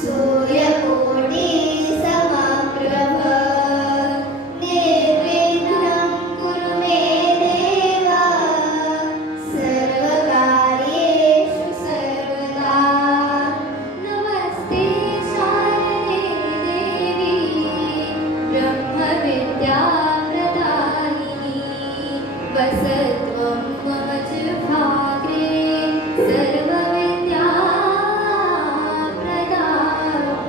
सूर्यकोटि समप्रभ निर्विघ्नं कुरु मे देव सर्वकार्येषु सर्वदा नमस्ते शारदे देवी ब्रह्मविद्याप्रदायिनी वसत्वं मम जिह्वाग्रे सर्वविद्याप्रदापिनी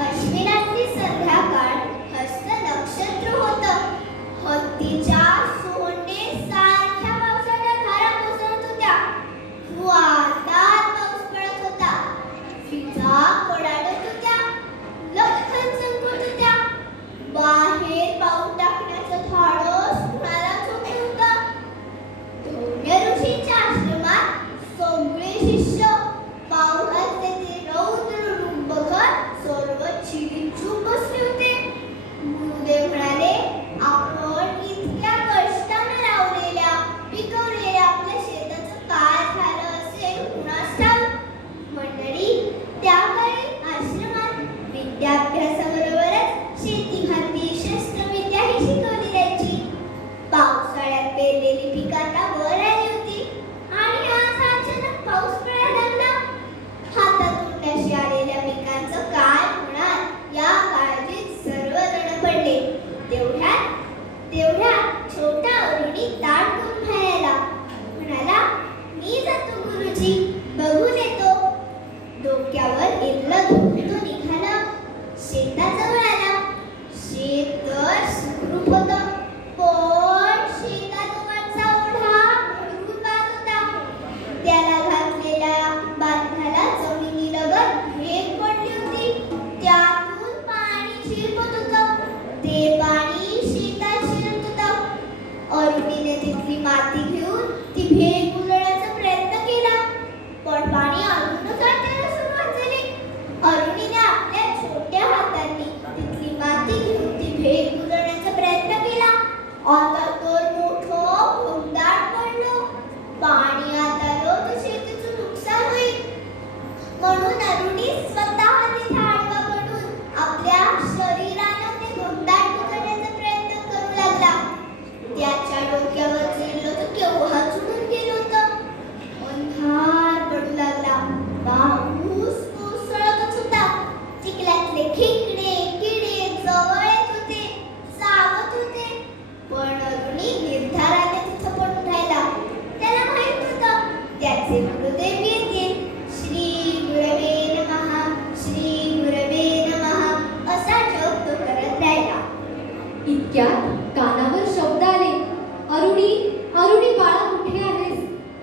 अश्विनातली संध्याकाळ हस्त नक्षत्र होतं. हत्तीच्या सोंडे सारख्या पावसाच्या धारा कोसळत होत्या. वादात पाऊस पडत होता. विजा कडाडत होत्या. लखन चमकत होत्या. बाहेर पाऊल टाकण्याचं धाडस कुणालाच होत नव्हतं. धौम्य ऋषींच्या आश्रमात सगळे शिष्य पावसाचे ते रौद्र रूप बघत सर्व चिडीचूप बसले होते. गुरुदेव म्हणाले, आपण इतक्या कष्टाने लावलेल्या पिकवलेल्या आपल्या शेताचं काय झालं असेल कुणास ठाऊक. मंडळी, त्या काळी आश्रमात विद्याभ्यासाबरोबरच शेतीखाती शस्त्रविद्याही शिकवली जायची. पावसाळ्यात पेरलेली पिकं आता वर आली होती आणि आज अचानक पाऊस पडायला लागला. हातातून आलेल्या पिकांचं काय होणार या काळजीत सर्वजण पडले. तेवढ्यात छोटा अरुणी ताट घेऊन बाहेर आला. म्हणाला, मी जातो गुरुजी, बघून येतो. डोक्यावर इरलं धुंद निघालं. शेतात इतक्यात कानावर शब्द आले, अरुणी, अरुणी बाळा कुठे आहेस?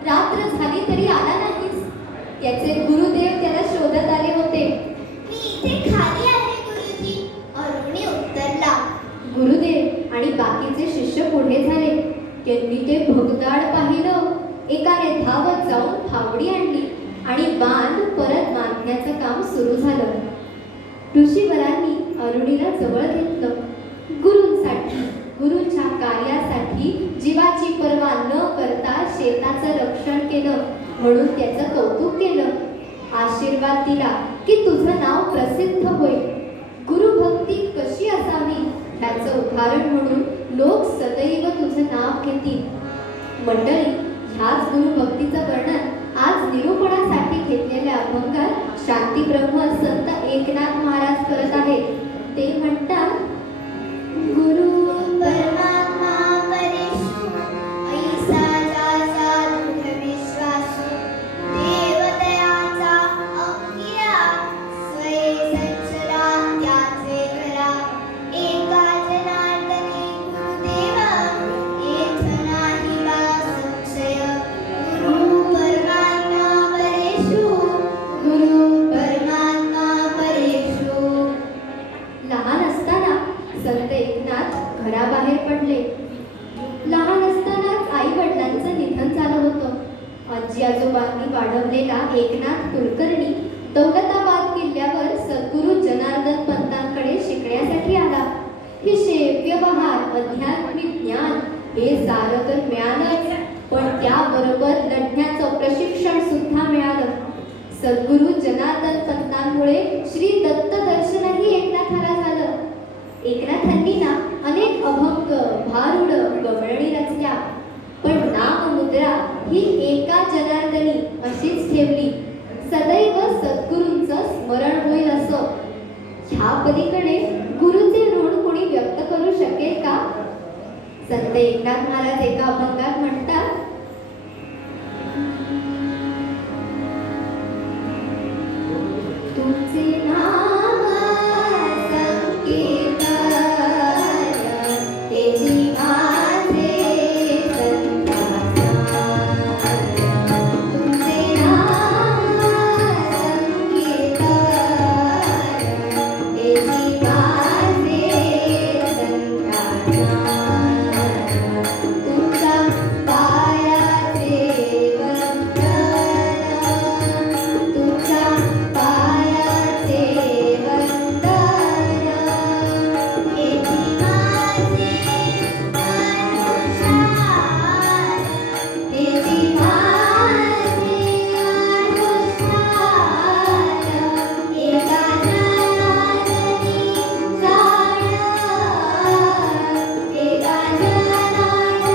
रात्र झाली तरी आला नाहीस. त्याचे गुरुदेव त्याला शोधत आले होते. मी इथे खाली आहे गुरुजी, अरुणी उत्तरला. गुरुदेव आणि बाकीचे शिष्य पुढे झाले. त्यांनी ते भगदाड पाहिलं. एकाने धावत जाऊन फावडी आणली आणि बांध परत बांधण्याचं काम सुरू झालं. ऋषीवरांनी अरुणीला जवळ घेतलं. गुरूंसाठी, गुरूंच्या कार्यासाठी जीवाची पर्वा न करता शेताचं रक्षण केलं म्हणून त्याचं कौतुक केलं. आशीर्वाद दिला की तुझं नाव प्रसिद्ध होईल. गुरुभक्ती कशी असावी त्याचं उदाहरण म्हणून लोक सदैव तुझं नाव घेतील. मंडळी, ह्याच गुरुभक्तीचं वर्णन आज निरूपणासाठी घेतलेल्या अभंगात शांतीब्रह्म संत एकनाथ महाराज करत आहेत. ते म्हणतात, गुरु परमात्मा परेशु, ऐसा जाचा दृढ विश्वासु, देवदयाचा अंकिया, स्वये संचरा त्याचे घरा, एका जनार्दनी गुरुदेवा, येथ नाही बा संशय. गुरु परमात्मा परेशु, गुरु परमात्मा परेशु. लहान असताना संत एकनाथ घराबाहेर पडले. लहान असतानाच आई वडिलांचं निधन झालं होतं. आजी आजोबांनी वाढवलेला एकनाथ कुलकर्णी दौलताबाद किल्ल्यावर सद्गुरू जनार्दन पंतांकडे शिकण्यासाठी आला. हिशेब, व्यवहार, आध्यात्मिक ज्ञान हे सारं तर मिळालंच, पण त्याबरोबर लढण्याचं प्रशिक्षण सुद्धा मिळालं. सद्गुरू जनार्दन पंतांमुळे श्री दत्त दर्शनही एकनाथाला झालं. एकनाथांनी ना अनेक अभंग, भारुड, गवळणी रचल्या, पण नाममुद्रा ही एका जनार्दनी अशीच ठेवली. सदैव सद्गुरूंचं स्मरण होईल असं. ह्या पलीकडे गुरुचे ऋण कोणी व्यक्त करू शकेल का? संत एकनाथ महाराज एका अभंगात म्हणतात, तुमचे नाम संकीर्तन, तेची माझे संतान. तुमचे नाम संकीर्तन, तेची माझे संतान. तुमच्या पायाचे वंदन, तुमच्या पायाचे वंदन, येथे माझे अनुष्ठान, तेची माझे अनुष्ठान, एका जनार्दनी जाण, एका जनार्दनी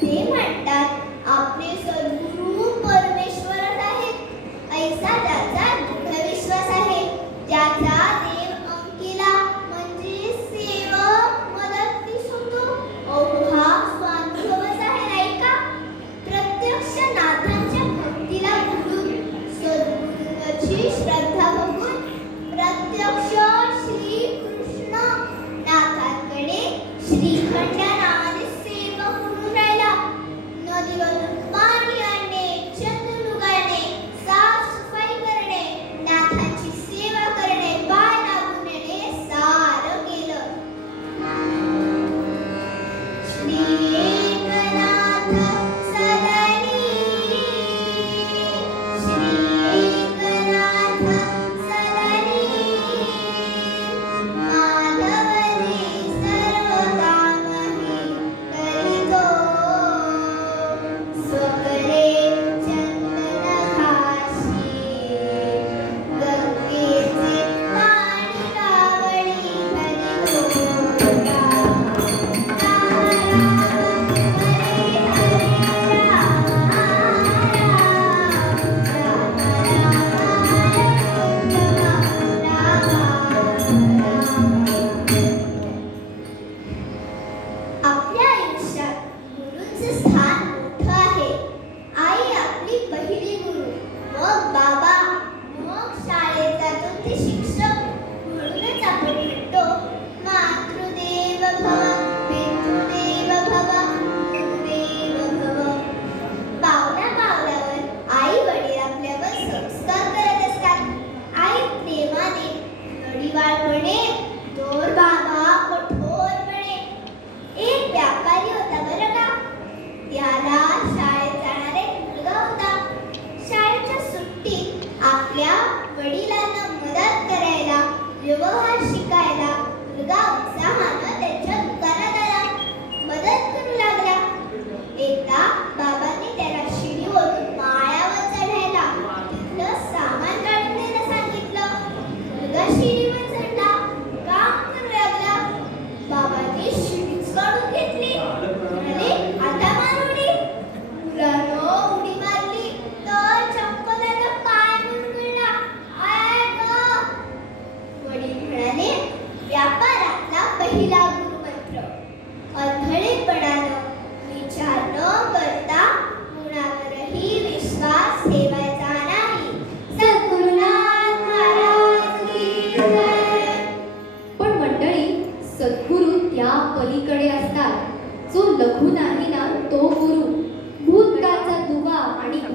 ते म्हणतात, आपले सद्गुरू परमेश्वरच आहेत. ऐसा ज्याचा दृढ विश्वास आहे, ज्याचा देव अंकिला म्हणजे सेवक मदतनीस होतो. अहो हा स्वानुभवच आहे नाही का? प्रत्यक्ष नाथांच्या भक्तीला बुडून सद्गुरूंची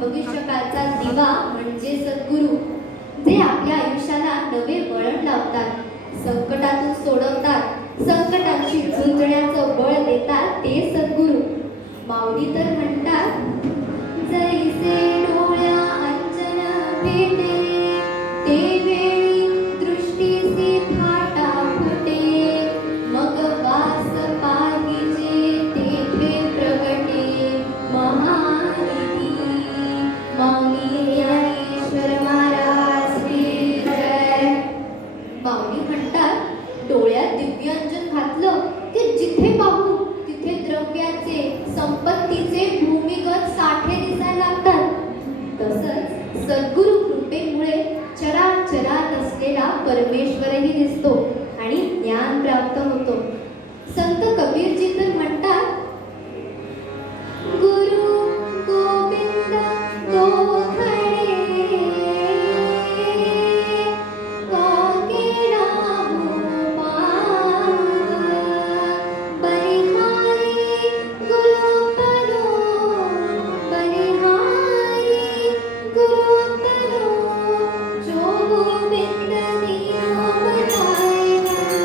भविष्यकाळचा दिवा म्हणजे सद्गुरू, जे आपल्या आयुष्याला नवे वळण लावतात, संकटातून सोडवतात, संकटांशी झुंजण्याचं बळ देतात ते सद्गुरू. माऊली तर म्हणतात, जैसे डोळ्या अंजन भेटे, ते वेळी दृष्टीसी फाटा फुटे, मग वास पाहिजे तेथे प्रगटे महानिधी. माऊली ज्ञानेश्वर महाराज की जय. माऊली म्हणतात, डोळ्यात दिव्यांजन घातलं की जिथे पाहू तिथे द्रव्याचे, संपत्तीचे भूमिगत साठे दिसायला लागतात. तसंच सद्गुरू कृपेमुळे चराचरात असलेला परमेश्वरही दिसतो आणि ज्ञान प्राप्त होतो. संत कबीरजी तर म्हणतात, गुरु गोविंद दो खडे, काके रामो पाद, बलिहारी गुरु पदो, बलिहारी गुरु पदो, जो गोविंद दीनो बनाए,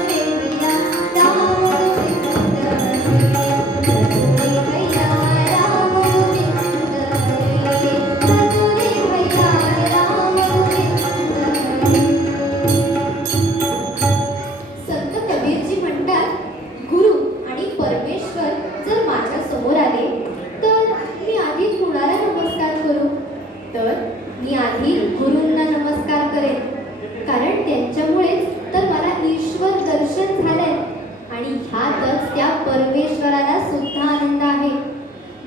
गोविंदा राम गोविंद रे, भैया राम गोविंद रे, भैया राम गोविंद रे. संत कबीरजी म्हणतात, गुरु आणि परमेश्वर जर माझ्या समोर आले तर मी आधी कुणाला नमस्कार करू? तर मी आधी गुरूंना नमस्कार करेन, कारण त्यांच्यामुळेच तर मला ईश्वर दर्शन झालंय आणि ह्यातच त्या परमेश्वराला सुद्धा आनंद आहे.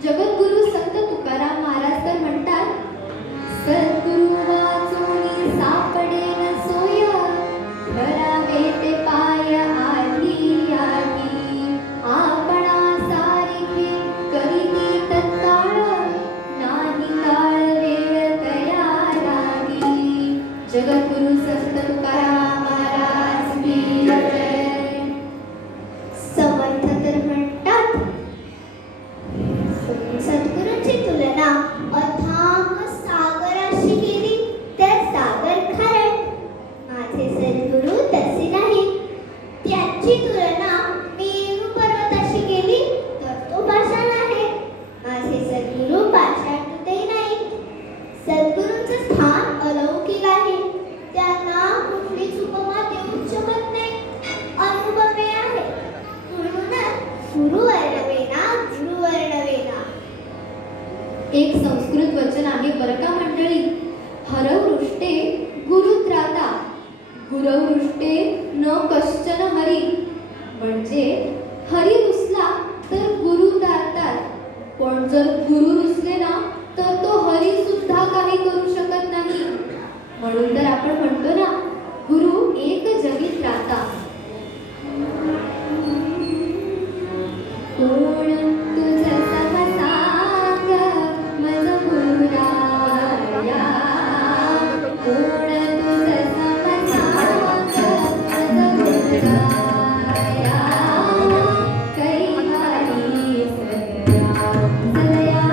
जगद्गुरु संत तुकाराम महाराज तर म्हणतात, सद्गुरु वाचूनी सापडेन सोय, धरावे ते पाय आधी आधी, आपणा सारिखे करीती तत्काळ, नाही काळ वेळ तया लागी. जगद्गुरु संत तुकाराम महाराज की जय. समर्थ तर म्हणतात, सद्गुरूंची तुलना अथांग सागराशी केली तर सागर खारट. माझे सद्गुरू तसे नाही. त्यांची तुलना मेरू पर्वताशी केली तर तो पाषाण आहे. माझे सद्गुरू पाषाणही नाहीत. सद्गुरूंचं स्थान अलौकिक आहे. त्यांना कुठलीच उपमा देऊ शकत नाही. अनुभवी आहे. म्हणूनच गुरु वर्णवेना, गुरु वर्णवेना. एक संस्कृत वचन आहे बरं का मंडळी, हरवृष्टे गुरुत्राता, गुरवृष्टे न कश्चन हरी. म्हणजे हरी रुसला तर गुरु तारतात, पण जर गुरु रुसले ना तर तो हरी सुद्धा काही करू शकत नाही. म्हणून तर आपण म्हणतो ना, गुरु एक जगी त्राता. कोण तुझा समसांग मज गुरुराया, कोण तुझा समसांग मज गुरुराया, कैवारी सत्या सदया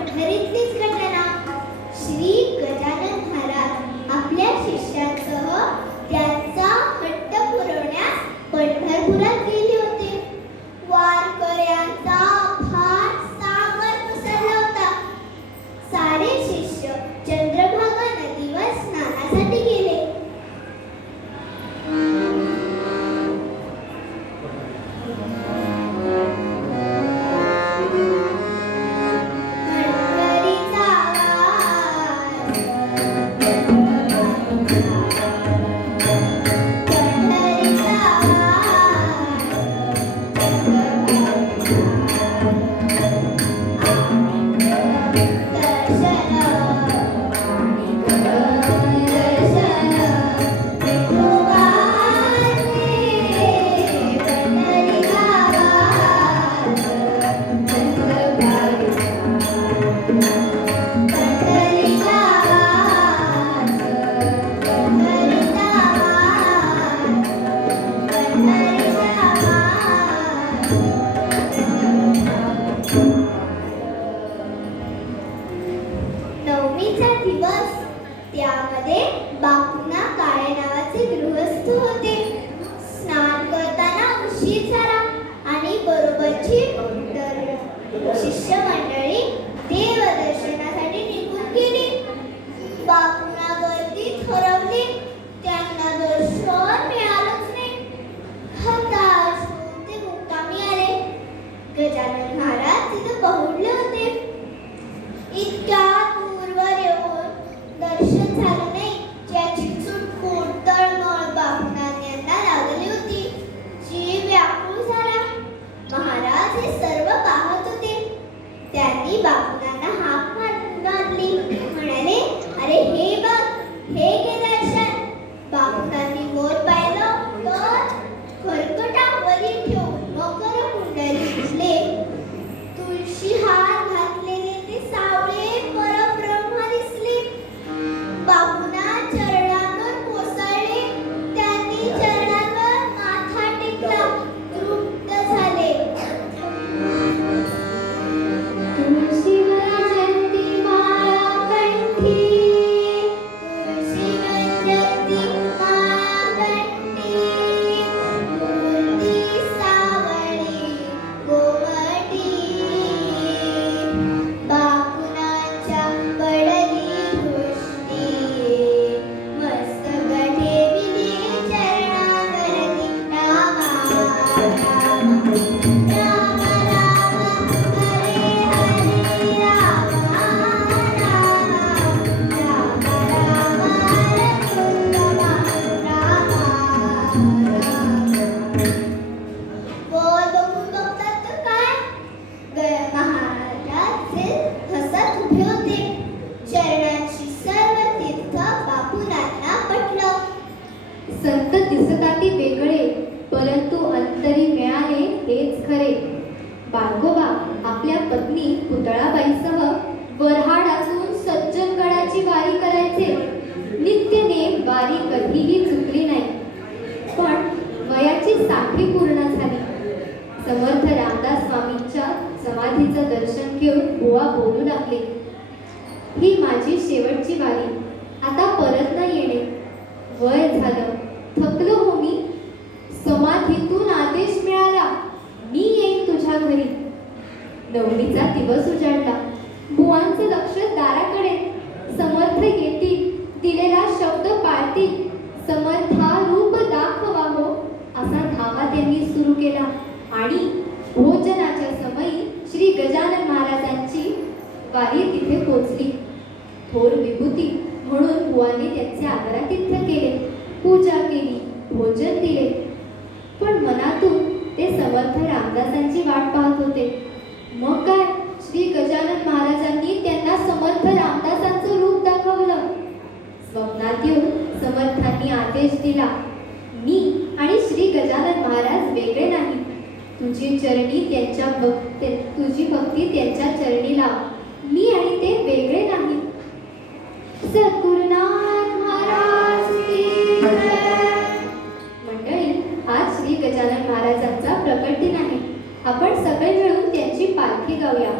पंढरीतलीच घटना. श्री गजानन महाराज आपल्या शिष्यांसह त्यांचा हट्ट पुरवण्यास पंढरपुरात गेले होते. वारकऱ्यांचा अफाट सागर पसरला होता. सारे शिष्य चंद्रभागा नदीवर स्नानासाठी गेले. पंढरीचा आवाज, पंढरीचा नवमीचा दिवस. त्यामध्ये बापूंना काळे नावाचे गृहस्थ होते. स्नान करताना उशीर झाला आणि बरोबरची शिष्यमंडळी देवदर्शनासाठी निघून गेली. बापूंना गर्दीत हरवली. त्यांना दर्शन मिळालंच नाही. हताश होऊन ते मुक्कामी आले. गजानन महाराज तिथे पहुडले होते. इतक्या दूरवर येऊन दर्शन झालं नाही, ज्याची चुटपूट तळमळ बापूंना यांना लागली होती. जीव व्याकुळ झाला. महाराज हे सर्व पाहत होते. त्यांनी बापूंना हाक मारली. म्हणाले, अरे हे बघ, हे घे दर्शन. बापूंनी वर पाहिलं तर कर्कटावरी ठेवून मकर कुंडली दिसले. तुळशी हार घातलेले ते सावळे परब्रह्म दिसले. बापूंना चरणांवर कोसळले. त्यांनी चरणांवर माथा टेकला. तृप्त झाले. तुळशीवर जयंती माळा कंठी, तुळशीवर जयंती माळा कंठी, मूर्ती सावळी गोमटी. बापूंच्या पडली दृष्टी, मस्तक ठेविली चरणावरती. रामा राम राम राम हरे हरे राम राम राम राम रघुत्तमा राम वर बघून बघतात तर काय, महाराज हसत उभे होते. चरणांची सर्व तीर्थ बापूंना पटलं. संत दिसताती वेगळे, परंतु अंतरी मिळाले हेच खरे. बाळगोबा आपल्या पत्नी पुतळाबाईसह वऱ्हाडातून सज्जनगडाची वारी करायचे. नित्यनेम वारी कधीही चुकली नाही. पण वयाची 60 पूर्ण झाली. समर्थ रामदास स्वामींच्या समाधीचं दर्शन घेऊन बुवा बोलू लागले, ही माझी शेवटची वारी. आता परत न येणे. वय झालं, थकलो हो मी. समाधीतून आदेश मिळाला, मी येईन तुझ्या घरी. नवमीचा दिवस उजाडला. बुवांचं लक्ष दाराकडे. समर्थ येतील, दिलेला शब्द पाळतील. समर्था रूप दाखवा हो, असा धावा त्यांनी सुरू केला. आणि भोजनाच्या समयी श्री गजानन महाराजांची वारी तिथे पोचली. थोर विभूती म्हणून बुवाने त्यांचे आदरातिथ्य केले, पूजा केली, भोजन दिले. पण मनातून ते समर्थ रामदासांची वाट पाहत होते. मग काय, श्री गजानन महाराजांनी त्यांना समर्थ रामदासांचं रूप दाखवलं. स्वप्नात येऊन समर्थांनी आदेश दिला, मी आणि श्री गजानन महाराज वेगळे नाही. तुझी भक्ती त्यांच्या चरणी लाव. मी आणि ते वेगळे नाही. सद्गुरुनाथ महाराज की जय. मंडळी, आज श्री गजानन महाराजांचा प्रकट दिन आहे. आपण सगळे मिळून त्यांची पालखी गाऊया.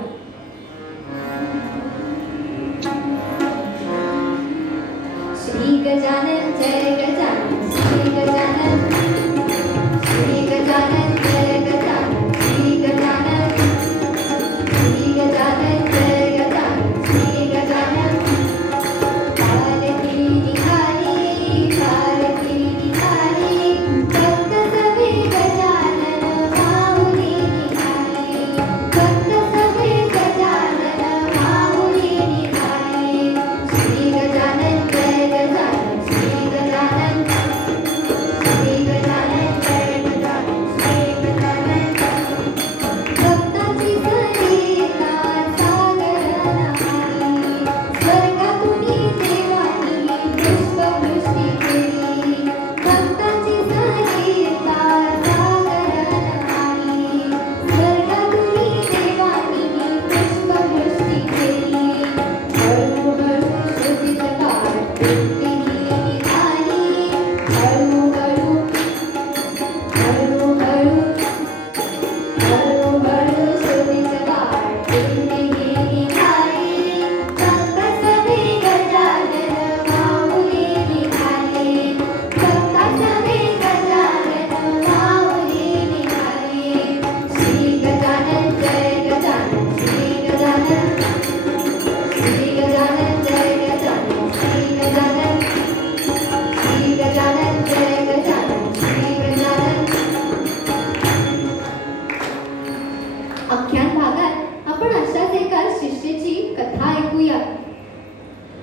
ऐकूया.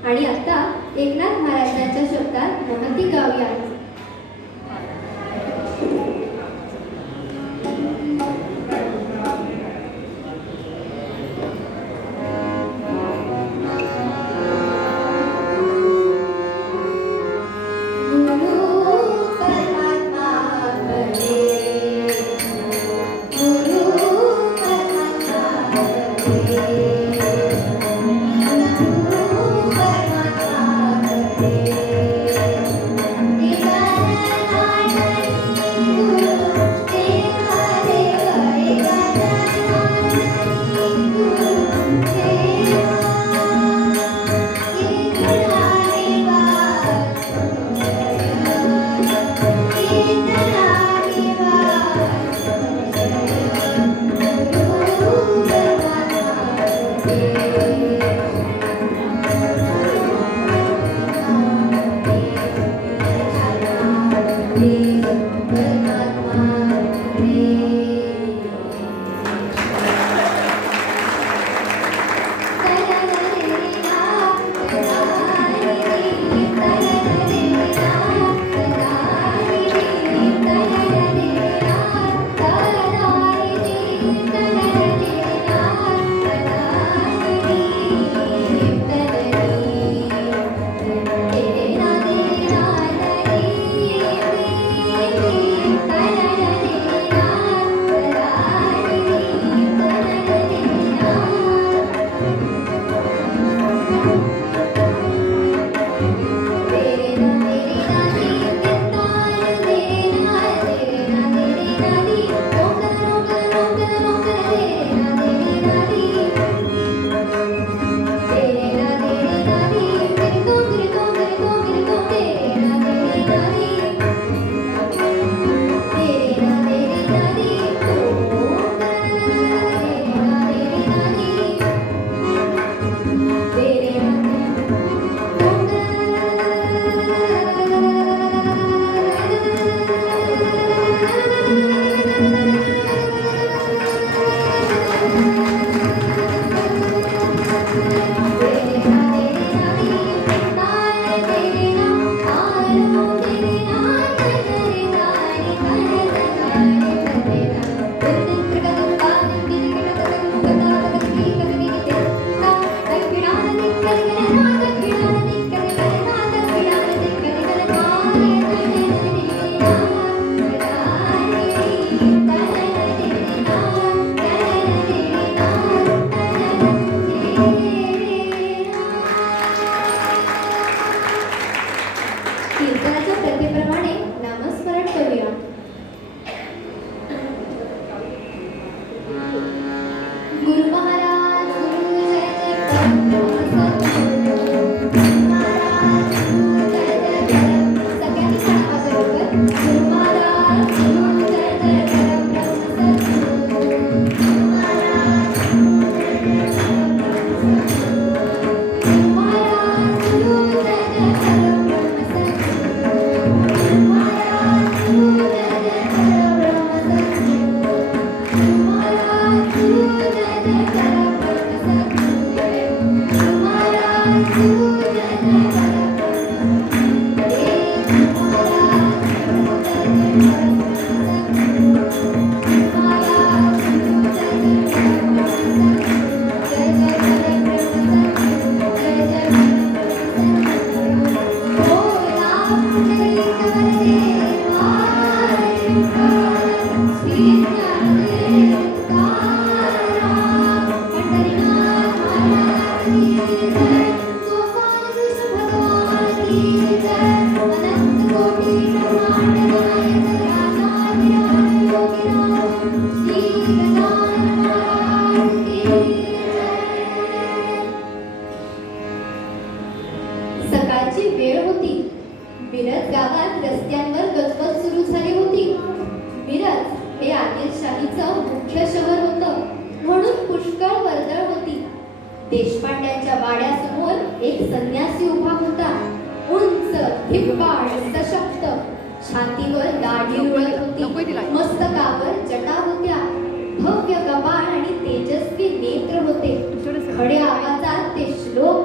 आणि आता एकनाथ महाराजांच्या शब्दात महती गाऊया. कीर्तनाच्या प्रथेप्रमाणे नामस्मरण करूया. गुरु महाराज गुरु जय जय महाराज गुरु जय जय. सगळ्यांनी सांगा बरोबर. गुरु महाराज गुरु जय जय सकाळची वेळ होती. मिरज गावात रस्त्यांवर गजबज सुरू झाली होती. मिरज हे आदिलशाहीचं मुख्य शहर होतं, म्हणून पुष्कळ वर्दळ होती. देशपांड्यांच्या वाड्यासमोर एक संन्यासी उभा होता. उंच, धिप्पाड, सशक्त, छातीवर दाढी उडत होती, मस्तकावर जटा होत्या, भव्य कपाळ आणि तेजस्वी नेत्र होते. खड्या आवाजात ते श्लोक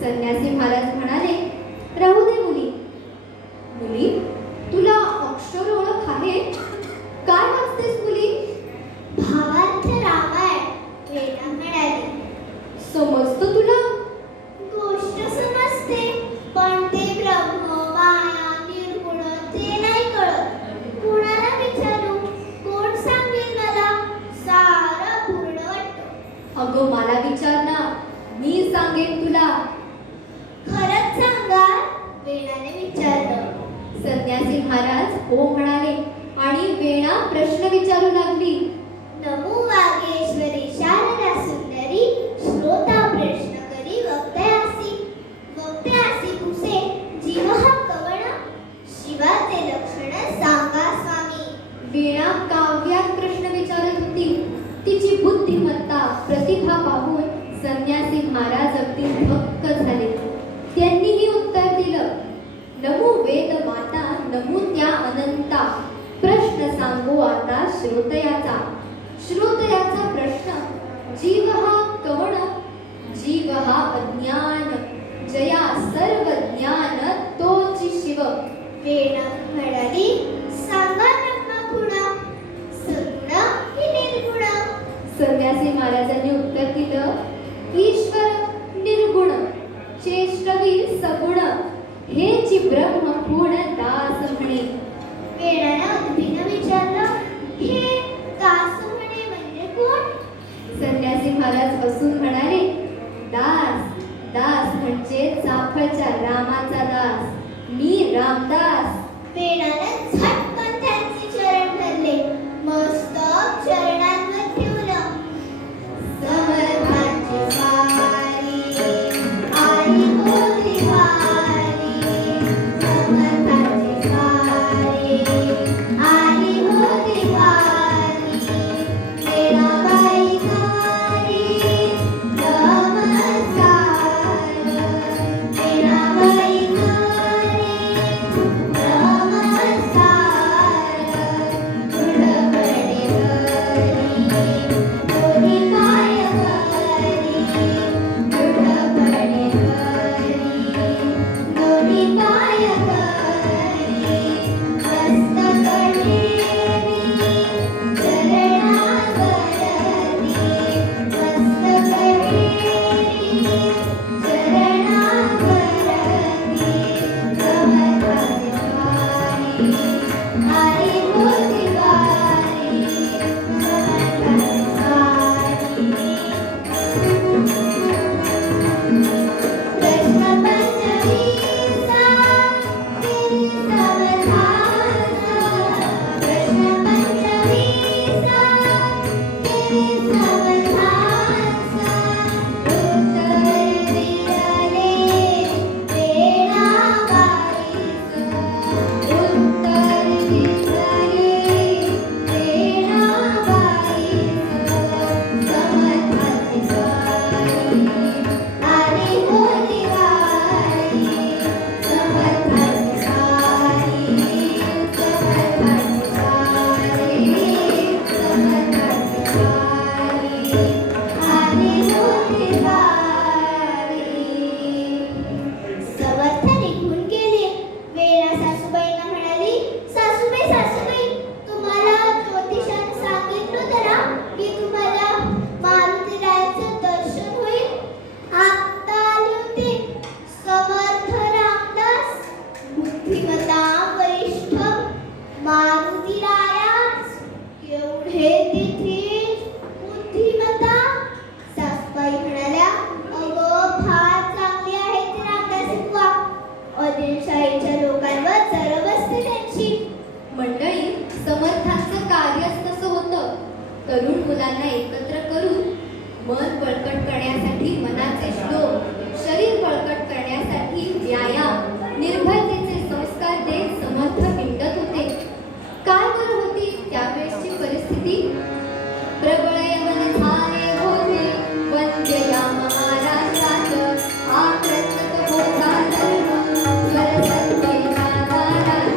संन्यासी महाराज म्हणाले, राहू दे मुली. मुली, तुला अक्षर ओळख आहे? काय वाचतेस मुली? भावार्थ रामायण. वेदा म्हणाली. समजतं तुला? गोष्ट समजते, पण ते ब्रह्म माया निर्गुण ते नाही कळत. कोणाला विचारू? कोण सांगेल मला? सारं पूर्ण वाटतं. अगं मला विचार ना, मी सांगेन तुला. खरंच सांगा? वेणाने विचारलं. संन्यासी महाराज हो म्हणाले आणि वेणा प्रश्न विचारू लागली. नमो वागेश्वरी शारदा सुंदरी, श्रोता प्रश्न करी वक्त्यासी कुसे, जीव हा कवण, शिवाचे लक्षण सांगा स्वामी. वेणा काव्यात प्रश्न विचारत होती. तिची बुद्धिमत्ता प्रतिभा पाहून संन्यासी महाराज अगदी भक्क झाले. त्यांनीही उत्तर दिलं. नमो वेद माता, नमो त्या अनंता, प्रश्न सांगू आता श्रोतयाचा. श्रोतयाचा प्रश्न, जीव हा कवण, जीव हा अज्ञान, जया सर्व ज्ञान तोची शिव. वेणा म्हणाली, सांगा ब्रह्मगुण, सगुण की निर्गुण? संन्यासी महाराजांनी उत्तर दिलं, ईश्वर निर्गुण, चेष्टवी सगुण, हेची ब्रह्मगुण दास म्हणे. वेणानं उद्भिन्न विचारलं, हे दास म्हणे म्हणजे कोण? संन्यासी महाराज हसून म्हणाले, दास, दास म्हणजे चाफळच्या रामाचा दास, मी रामदास. वेणानं झटकन त्यांचे चरण धरले, मस्तक चरणांवर ठेवलं. समर्थांची वारी आली होती वारी, समर्थांची वारी आली होती वारी, वेणाबाई नारी नमस्कार, वेणाबाई नारी नमस्कार, दृढपणे हरी, दोन्ही पाय हरी, दृढपणे हरी, दोन्ही पाय हरी, मस्तक ठेवी चरणावरती, मस्तक ठेवी चरणावरती, समर्थांची वारी आली होती वारी, समर्थांची वारी. कृष्ण पंचवीसा तेरी समर्थांचा, कृष्ण पंचवीसा तेरी समर्थांचा, उत्तर दिले वेणाबाईचं, उत्तर दिले वेणाबाईचं, समर्थांची वारी आली होती वारी, समर्थांची वारी, समर्थांची वारी, समर्थांची वारी आली होती वारी. समर्थ निघून गेले. वेणा सासूबाईंना म्हणाली, सासूबाई सासूबाई, तुम्हाला ज्योतिषाने सांगितलं जरा की तुम्हाला मारुतीरायाचं दर्शन होईल. आत्ता आले होते. समर्थ रामदास, बुद्धिमत्ता वरिष्ठ मारुतीरायाच एवढे तिथे बुद्धिमत्ता. सासूबाई म्हणाल्या, अगं फार चांगली आहे ती रामदास बुवा. आदिलशाहीच्या लोकांवर जरा बसते त्यांची. मंडळी, समर्थांचं कार्यच तसं होतं. तरुण मुलांना एकत्र करून मन बळकट करण्यासाठी मनाचे श्लोक, शरीर बळकट करण्यासाठी व्यायाम, निर्भयतेचे संस्कार देत समर्थ हिंडत होते. काय बरं होती त्यावेळेसची परिस्थिती? प्रबळ यवन झाले होते वंद्य या महाराष्ट्रात, आक्रंदक होता धर्म स्वरसंध्येच्या दारात,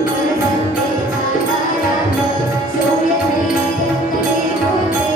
स्वरसंध्येच्या दारात शौर्य धैर्य होते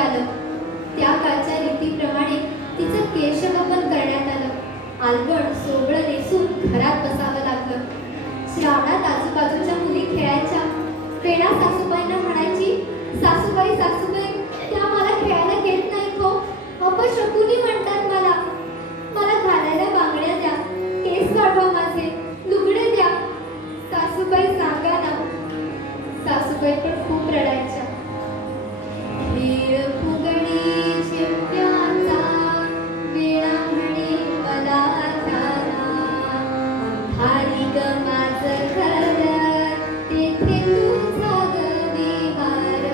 आलं. त्या काळच्या रीतीप्रमाणे तिचं केशकपन करण्यात आलं. आलवण सोबळं नेसून घरात बसावं लागलं. श्रावणात आजूबाजूच्या मुली खेळायच्या. वेणा सासूबाईंना म्हणायची, सासूबाई सासूबाई, त्या मला खेळायला घेत नाहीत हो. अपशकुनी म्हणतात मला. मला घालायला बांगड्या द्या, केस वाढवा माझे, लुगडे द्या. सासूबाई सांगा ना. सासूबाई पण खूप रडायच्या. वीर फुगडी शिंप्याचा, वीणा म्हणे मला ध्याना. अंधारी ग माझं घर, तेथे तुझा ग विहार.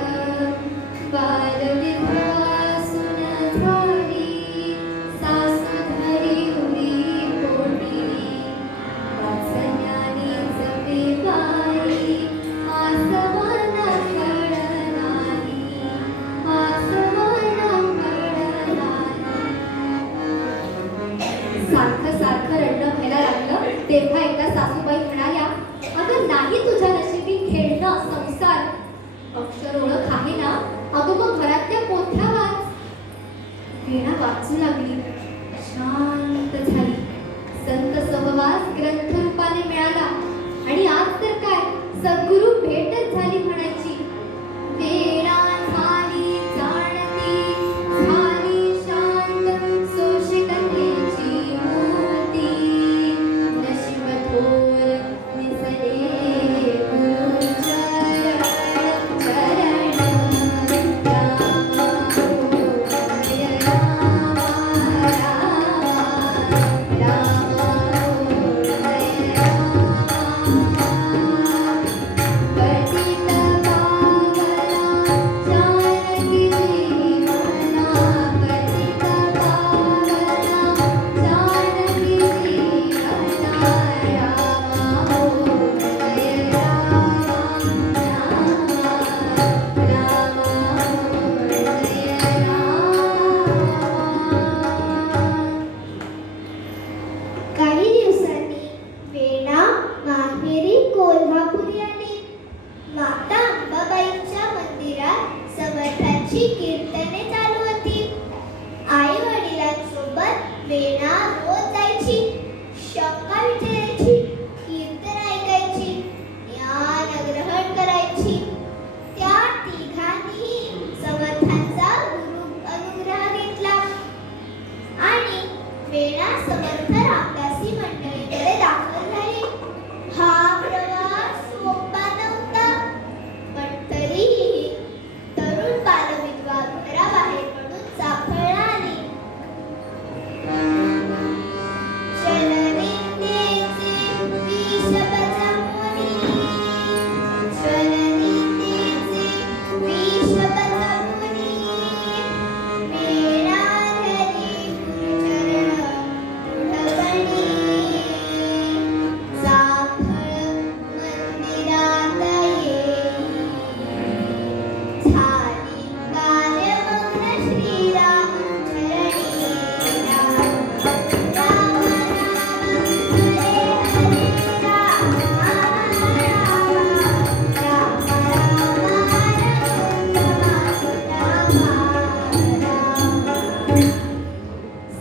बालविधवा सून झाली, सासू धरी उरी पोटी. वाचण्यानी जपी बाई, आसवाना कळ नाही, आसवाना कळ नाही. सारखं सारखं रडणं व्हायला लागलं. तेव्हा एकदा सासूबाई म्हणाल्या, अगं नाही तुझ्या नशिबी खेळणं संसार. अक्षर ओळख आहे ना, अगं मग घरातल्या पोथ्या वाच. वीणा वाचू लागली. शांत झाली. संत सहवास ग्रंथरूपाने मिळाला. आणि आज तर काय, सद्गुरु भेटच झाली म्हणायची. वीणा झाली जाणती, झाली शांत, सोषिकतेची मूर्ती. नशीब थोर निसरे गुरुचरण, चरण रामा होय रामा, रामा होय रामा. पतित पावना जानकी जीवना, पतित पावना जानकी जीवना. रामा होय रामा, रामा होय रामा. काही दिवसांनी वेणा माहेरी कोल्हापुरी आली. माता अंबाबाईच्या मंदिरात समर्थांची कीर्तने चालू होती. आई वडिलांसोबत वेणा रोज जायची. शंका विचारायची, कीर्तन ऐकायची, ज्ञानग्रहण करायची. त्या तिघांनीही समर्थांचा गुरु अनुग्रह घेतला आणि वेणा समर्थ रामदासी मंडळीकडे दाखल झाली. हा प्रवास सोपा नव्हता, पण तरीही तरुण बालविधवा घराबाहेर पडून सापडला आली. शरणिंदेचे विष बजमुनी, शरणिंदेचे विष बजमुनी. वेणा धरी गुरुचरण दृढपणी. जांभळ मंदिरात येई, झाली कार्यमग्न श्रीराम चरणी. राम राम हरे हरे, राम राम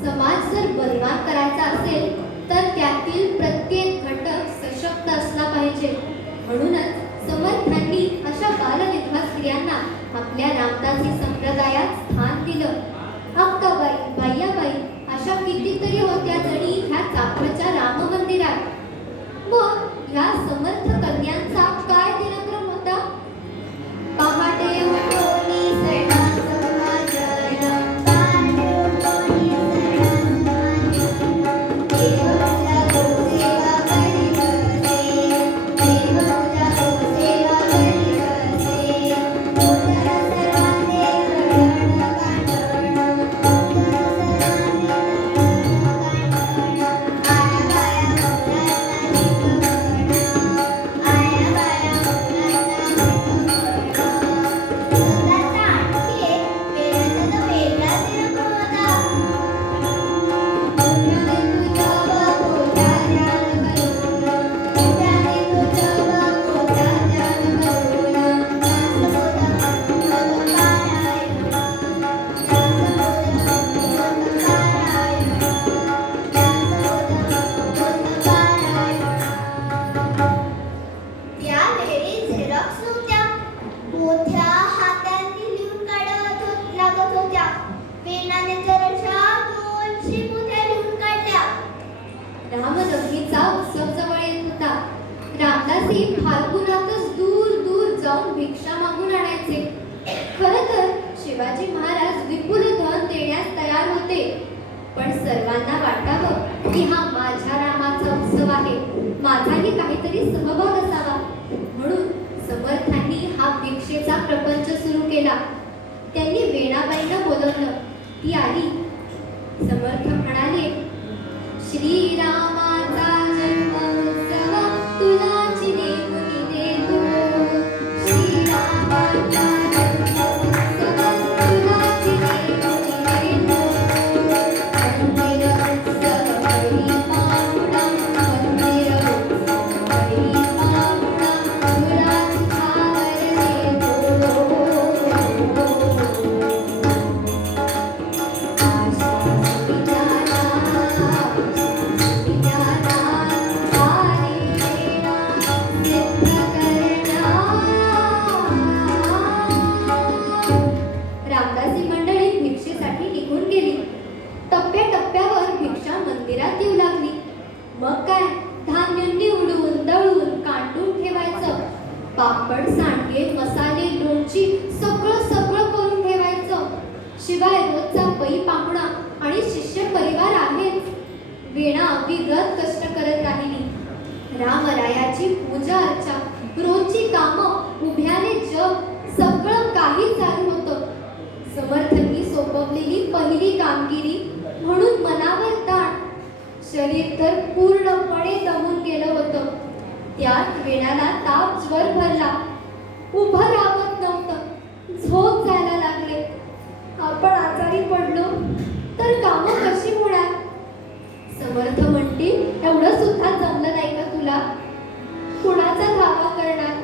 समाज जर बलवान करायचा असेल तर त्यातील प्रत्येक घटक सशक्त असला पाहिजे. म्हणूनच समर्थांनी अशा बालविधवा स्त्रियांना आपल्या रामदासी संप्रदायात स्थान दिलं. अक्काबाई, बाह्याबाई अशा कितीतरी होत्या जणी ह्या चाफळच्या राम मंदिरात. मग ह्या समर्थ कन्यांचा काय दिनक्रम होता? पहाटे कोणी सणाचं वाजन, पांडुकोणी सणाचं वाजन. देवाला सेवा करीत असे, देवाला सेवा करीत असे. उदर सर्वांचे घडण गांठण, उदर सर्वांचे घडण गांठण. आया बाया मुलांना शिकवण, रामनवमीचा उत्सव जवळ येत होता. रामदासी फाल्गुनातच दूर दूर जाऊन भिक्षा मागून आणायचे. खरं तर शिवाजी महाराज विपुल धन देण्यास तयार होते, पण सर्वांना वाटावं की हा माझ्या रामाचा उत्सव आहे, माझाही काहीतरी सहभाग असावा, म्हणून समर्थांनी हा भिक्षेचा प्रपंच सुरू केला. त्यांनी वेणाबाईंना बोलवलं. ती आली. समर्थ म्हणाले, श्रीरामाचा जन्मोत्सव तुलाची देवनी देतो. श्रीरामाचा जन्मोत्सव तुलाची देवनी देतो. मंदिर उत्सव हरी पाहुणा, मंदिर उत्सव हरी पाहुणा, तुलाची ठावर देतो. रामदासी मंडळी भिक्षेसाठी निघून गेली. टप्प्याटप्प्यावर भिक्षा मंदिरात येऊ लागली. मग काय, धान्य निवडून दळून कांडून ठेवायचं. पापड, सांडगे, मसाले, लोणची सगळं सगळं करून ठेवायचं. शिवाय रोजचा पै पाहुणा आणि शिष्य परिवार आहेच. वेणा विगत कष्ट करत राहिली. रामरायाची पूजा अर्चा, रोजची कामं, उभ्याने जग, सगळं काही चालू होतं. समर्थांनी सोपवलेली पहिली कामगिरी म्हणून मनावर ताण, शरीर तर पूर्णपणे दमून गेलं होतं. त्यात वेणाला ताप, ज्वर भरला. उभं राहत नव्हतं, झोप जायला लागले. आपण आजारी पडलो तर कामं कशी होणार? समर्थ म्हणतील, एवढं सुद्धा जमलं नाही का तुला? कुणाचा धावा करणार?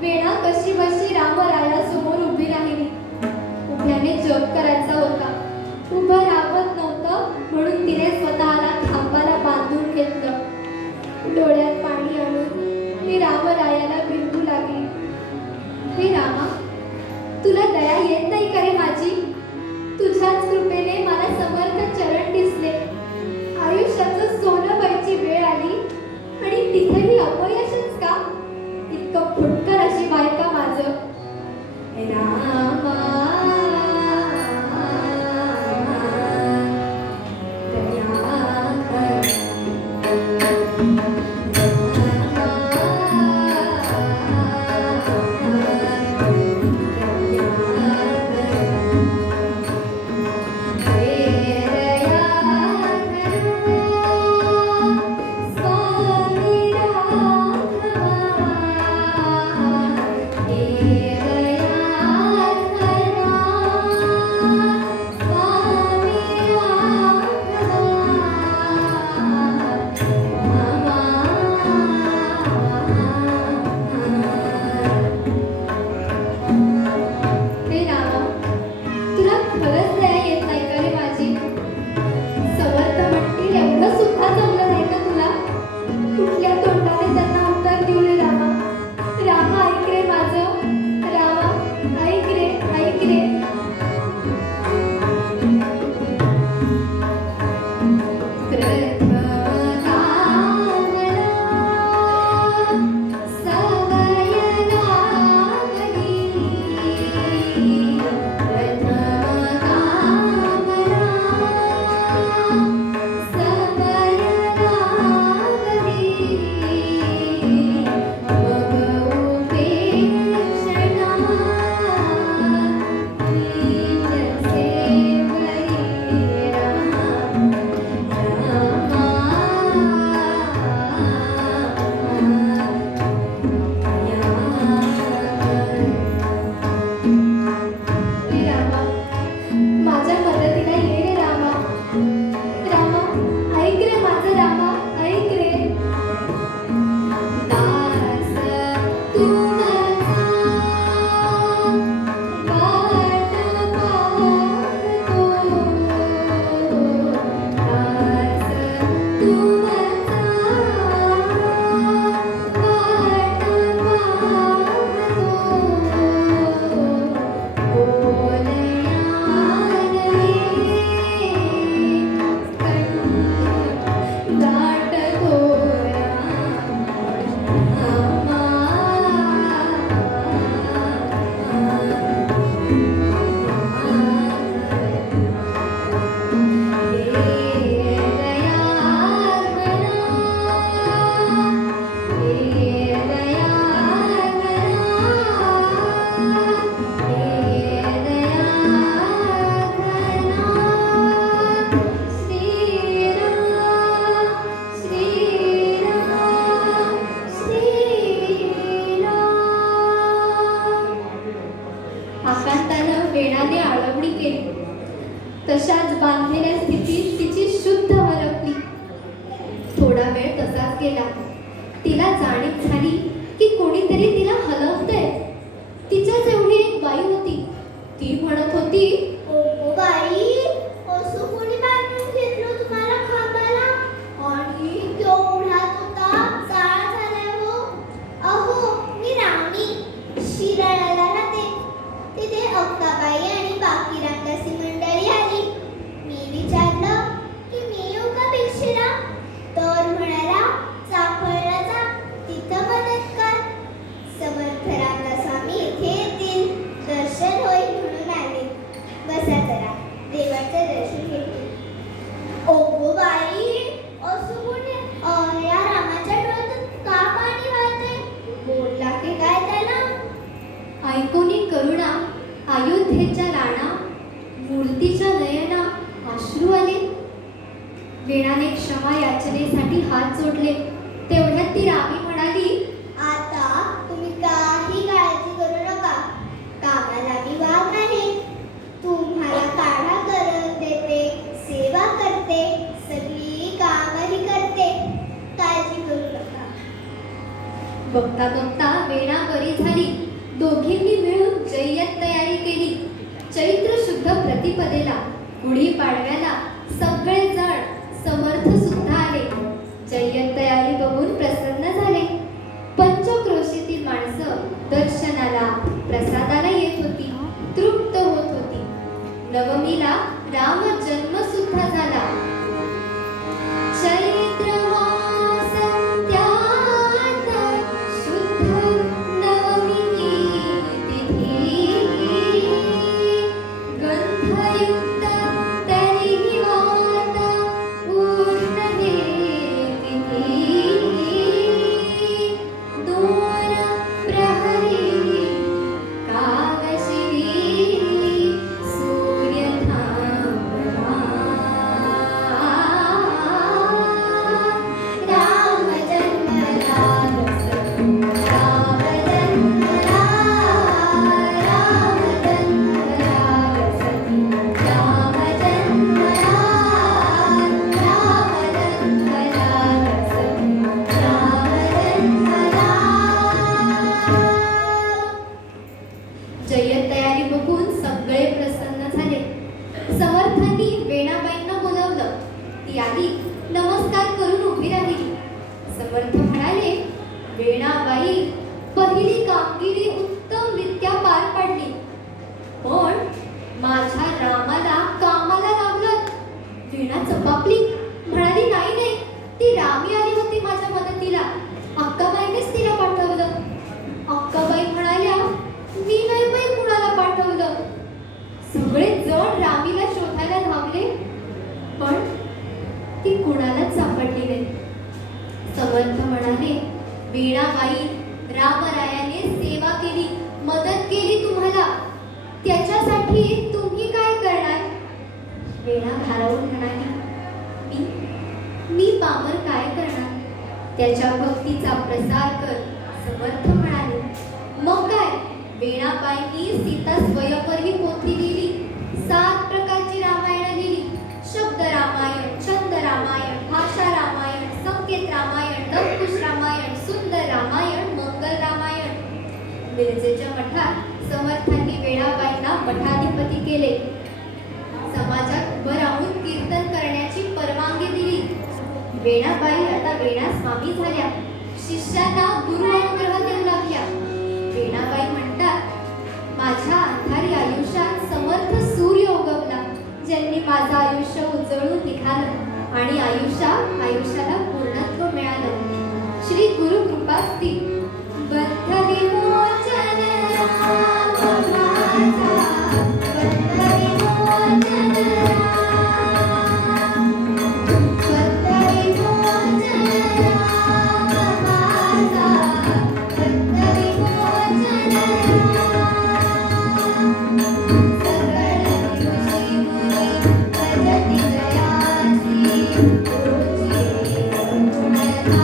वेणा कशी बशी रामरायासमोर उभी राहिली. उभ्याने जप करायचा होता. उभं राहत नव्हतं, म्हणून तिने स्वतःला खांबाला बांधून घेतलं. डोळ्यात पाणी आणून ती रामरायाला बिंदू लागली. हे रामा, तुला दया येत नाही का रे माझी? तुझ्याच कृपेने मला समर्थ चरण दिसले. आयुष्याचं सोनं व्हायची वेळ आली आणि तिथेही अपयशच का? इतकं फुटकर अशी बायका माझं. रामा दया कर. तशाच बांधलेल्या स्थितीत तिची शुद्ध हरपली. थोडा वेळ तसाच गेला. तिला जाणीव झाली की कोणीतरी तिला हलवतंय. तिच्याच एवढी एक बाई होती. ती म्हणत होती, ओ बाई, असं कोणी बांधून घेतलं तुम्हाला खांबाला? आणि केवढाच होता, जाळ झालाय हो. अहो, मी राणी शिराळ्याला राहते. तिथे अक्काबाई आणि बाकी रामदासी मंडळी आली. मी विचारलं की मी येऊ का भिक्षेला? तर म्हणाला, चाफळला जा, तिथं मदत कर. समर्थ रामदास स्वामी इथे येतील, दर्शन होईल म्हणून आले. बसा जरा, देवाचं दर्शन घेते. ओगो बाई, असं कोणी या रामाच्या डोळ्यातून का पाणी वाहतंय? बोलला की काय त्याला? ऐकोनी करुणा, अयोध्येच्या राणा, मूर्तीच्या नयना अश्रू आले. वीणाने क्षमा याचनेसाठी हात जोडले. तेवढ्यात ती रामी म्हणाली, आता तुम्ही काही काळजी करू नका. कामाला मी वाघ आहे. तुम्हाला काढा करून देते, सेवा करते, सगळी कामही करते. काळजी करू नका. बघता बघता वीणा बरी झाली. दोघींनी मिळून जय्यत तयारी केली. चैत्र शुद्ध प्रतिपदेला, गुढीपाडव्याला सगळेजण समर्थ सुद्धा आले. जय्यत तयारी बघून प्रसन्न झाले. पंचक्रोशीतील माणसं दर्शनाला, प्रसादाला येत होती, तृप्त होत होती. नवमीला राम जन्म सुद्धा झाला. चैत्र मास त्यात शुद्ध नवमी तिथी, गंधयुक्त तरीही वात उष्ण तिथी, दोन प्रहरी कागशिरी सूर्य थांबला. राम जन्मला रसू, राम जन्मला, राम जन्मला रसू, राम जन्मला, राम जन्मला रसू, राम जन्मला. जय्यत तयारी बघून सगळे प्रसन्न झाले. समर्थांनी वेणाबाईंना बोलावलं. ती आली, नमस्कार करून उभी राहिली. समर्थ म्हणाले, वेणाबाई, पहिली कामगिरी उत्तमरित्या पार पाडली. पण माझ्या रामाला कामाला लावलं. वीणा चपापली, म्हणाली, नाही नाही, ती रामी आली होती माझ्या मदतीला. अक्काबाईनेच तिला पाठवलं. अक्काबाई म्हणाल्या, मी नाही बाई कुणाला पाठवलं. सगळे जण रामीला शोधायला धावले, पण ती कुणालाच सापडली नाही. समर्थ म्हणाले, वीणाबाई, रामरायाने सेवा केली, मदत केली तुम्हाला. त्याच्यासाठी तुम्ही काय करणार? वीणा भारावून म्हणाली, मी पामर काय करणार? त्याच्या भक्तीचा प्रसार कर. समर्थ म्हणाले, मग काय? वीणाबाईंनी सीता स्वयंवर ही पोथी लिहिली. 7 प्रकारची रामायण लिहिली. शब्द रामायण, छंद रामायण, भाषा रामायण, संकेत रामायण, लवकुश रामायण, सुंदर रामायण, मंगल रामायण. मिरजेच्या मठात समर्थांनी वेणाबाईंना मठाधिपती केले. समाजात उभं राहून कीर्तन करण्याची परवानगी दिली. वेणाबाई आता वेणा स्वामी झाल्या. शिष्यांना गुरु अनुग्रह देऊ लागल्या. वेणाबाई म्हणतात, माझ्या अंधारी आयुष्यात समर्थ सूर्य उगवला, ज्यांनी माझं आयुष्य उजळून निघालं आणि आयुष्याला पूर्णत्व मिळालं. श्री गुरु कृपास्ती. बद्ध विमोचन राम माझा, बद्ध विमोचन राम, बद्ध विमोचन राम माझा, बद्ध विमोचन राम. सकळ ऋषी मुनी भजति दयासी, तुझे गुणगान.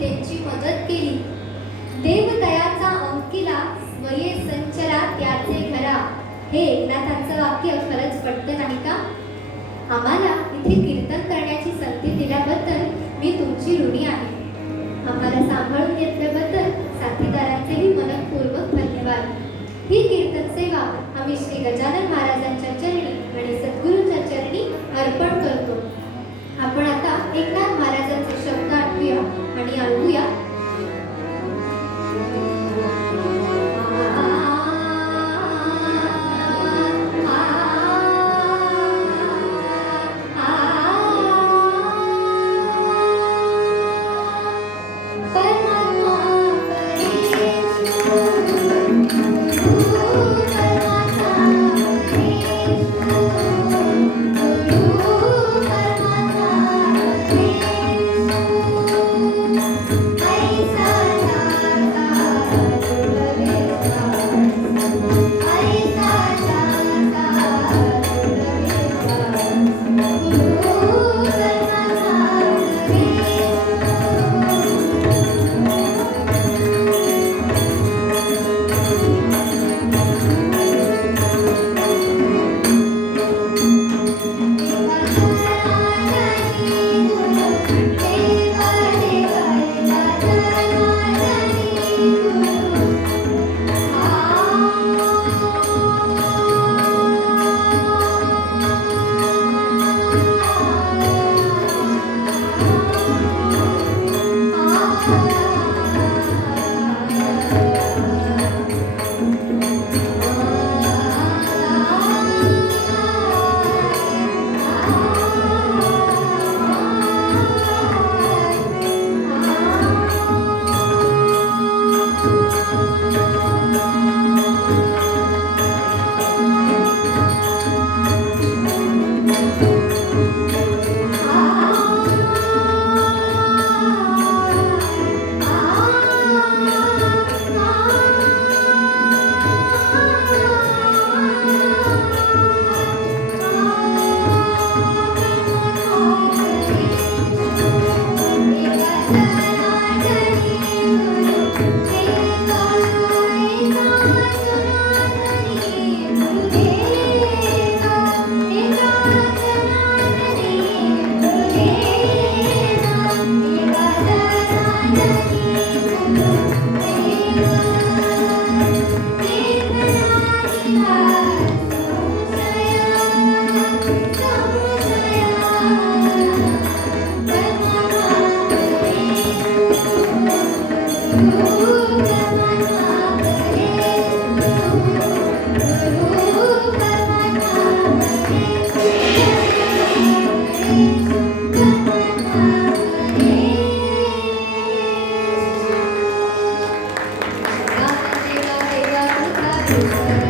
त्यांची मदत केली. देवतयाचा अंकिला स्वये संचला त्याचे घरा, हे एकनाथांचं वाक्य खरंच पटतं नाही का? आम्हाला इथे कीर्तन करण्याची संधी दिल्याबद्दल मी तुमची ऋणी आहे. आम्हाला सांभाळून घेतल्याबद्दल साथीदारांचेही मनपूर्वक धन्यवाद. ही कीर्तन सेवा आम्ही श्री गजानन महाराजांच्या चरणी आणि सद्गुरूंच्या चरणी अर्पण करतो. आपण आता एकनाथ महाराजांचे शब्द आठवूया आणि अनुभूया. Thank you.